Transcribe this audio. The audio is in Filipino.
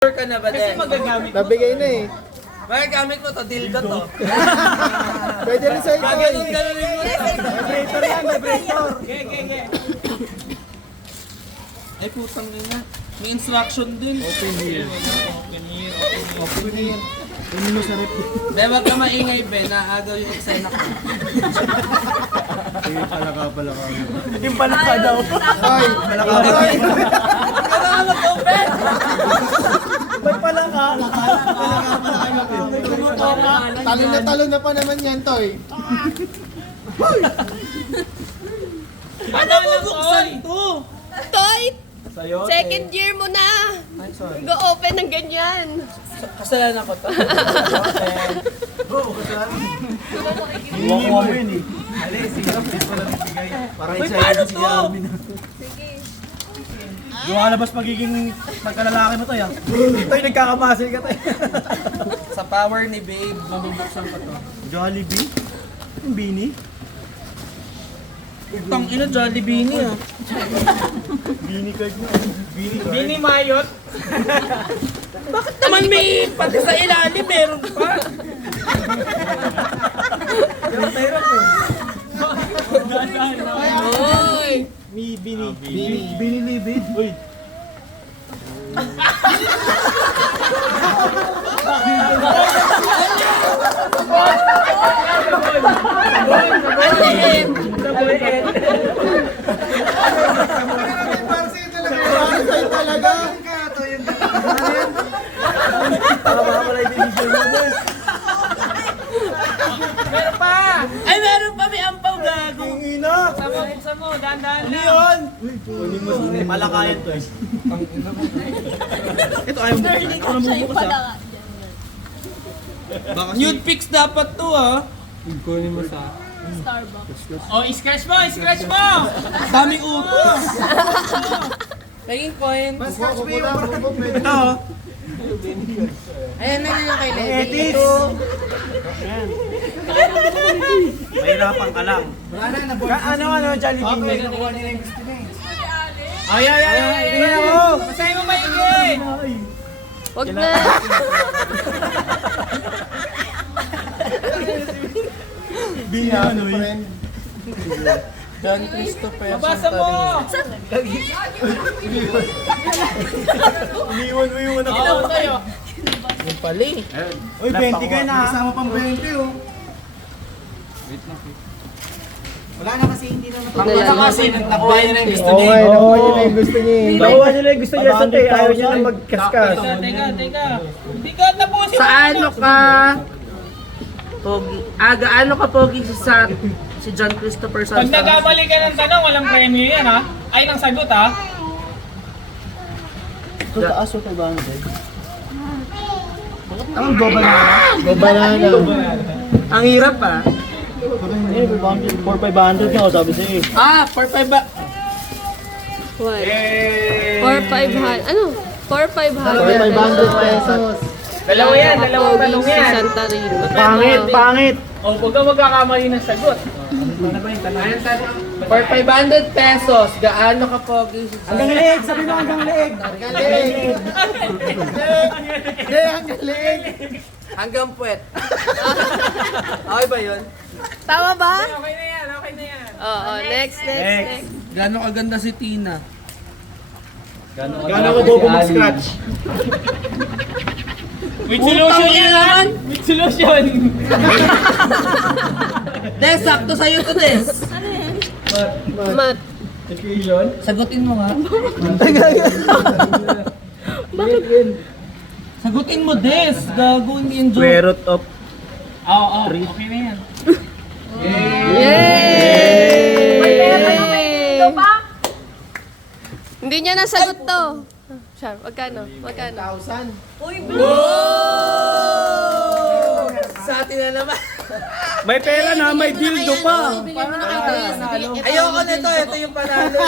Sure ka na ba din? Kasi magagamit mo. Nabigay na eh. Magagamit mo to, dildo to. Pwede rin sa ito eh. Ganun rin mo. Vibrator yan, vibrator. Ge. Ay putang ina. May instruction din. Open here. Open na yan. Kunin mo sa rep. Be, wag ka maingay, be. Naagaw yung eksena ko. Yung palaka daw. Ay, Ay! Kailangan mag-open! Ba't palaka? talon na pa naman yan, Toy. Paano mo buksan to? Toy, Sa'yo? second year mo na. Ay, sorry. Go-open ng ganyan. Kasalanan ko to. Iwan ko mo yun eh. Parang Paano to? Lumalabas magiging pagkalalaki mo to yan. Ito yung nagkakamasil ka tayo. Sa power ni babe, mabubuksan ko to. Jollibee? Yung bini? Tang ina, Jollibee ni ah. Bini card mo. Bini card? Bini Mayot. Bakit naman may pati sa ilalim meron pa? Oy! Mi bini. Bini libid? Uy. Talaga. Baka pala yung decision mo, boss. Meron pa! Ay, meron pa may ampaw gago. Ang ina! Buksan mo, dahan-dahan Ano lang. yun? Kunin mo sa malakayan to eh. Ito ayaw mo. Ako na bubukas ah. Nude pics dapat to ah. Oh, scratch mo, scratch mo! Daming utos. Tingin coin. Ito oh. Ayan na yung kay Levi. Etis! Mahirapan ka lang. Ano, Jollibee? Ay! Tingnan mo! Basahin mo maigi! Wag na. Bini ano eh. Friend. John Christopher Mabasa mo! Iniwan mo yung ano ko. Oo, tayo. Yung pali. Uy, 20 ka na. Kasama pang 20 oh. Wala na kasi hindi naman. Basta kasi nakuha niya na yung gusto Oo niya. nga, nakuha niya na yung gusto niya eh. Nakuha nila yung gusto niya sa te. Ayaw niya na magkaskas. Teka. Hindi ka tapusin. Sa ano ka? Pogi. Gaano ka pogi si John Christopher Pag Santos? nagkabali ka ng tanong, walang premyo yan ha. Ay, ng sagot ha. Ito taas o ba ano tayo? Ang gobanana. Ang hirap ah. Eh, 4,500 nga ako sabi sa'yo eh. 4-5 ba? What? 4,500. Ano? 500 pesos. Dalawa yan, dalawang tanong Si yan. Santa Rita. Pangit! O, huwag ka magkakamali ng sagot. 4,500 pesos. Gaano ka pogi si Hanggang leeg! Sabi mo hanggang leeg! Galing. Hanggang leeg. Hanggang puwet. Okay ba yun? Tama ba? Okay na yan. Oo, next. Gaano kaganda si Tina? Gano'n ko bobo mag-scratch? With solution yan! With solution! Des, sakto sa'yo to, Des. Mat. Sagutin mo nga. Sagutin mo, Des. Gago, hindi yung joke. Square root of Oo, okay na yan. Yay! Hindi niya nasagot to. Char, magkano? 1,000. Sa atin na naman. May pera na, may dildo pa! Ayoko nito, ito yung panalo.